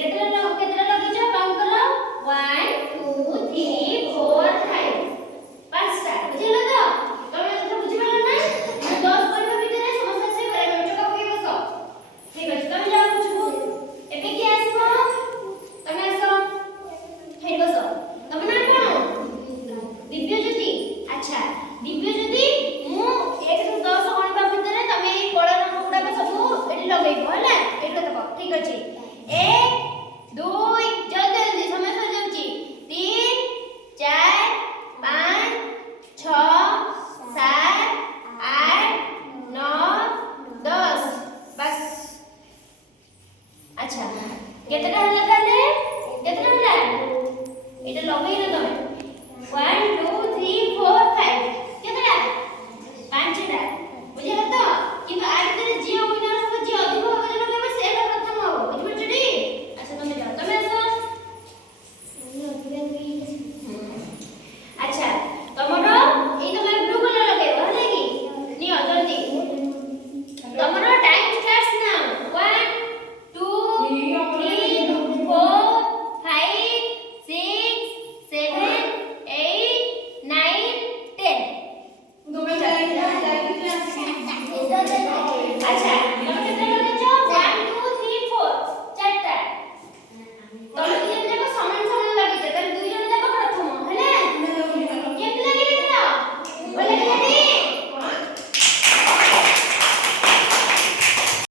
केतरा लगेछ count करो 1 2 3 4 5 पांचटा बुझिलो तो तमे एथरा बुझि पालो ना 10 करबा भितरे समस्या से करे चका पके बसो ठीक अछि तमे जाओ बुझबो एबे की आसबो तमे आसो हेइ बसो तमे ना कोन दिव्य ज्योति अच्छा दिव्य ज्योति मु 1 ରୁ 10 गणवा भितरे तमे ए कळा रंग गुडा को सब एठी लगेइबो हला एठी देखो ठीक अछि 1 2 जल्दी जल्दी समय सर जाउची 3 4 5 6 7 8 9 10 बस अच्छा केतटा हला ताले केतटा हला एटा लगेइलो तमे 1 2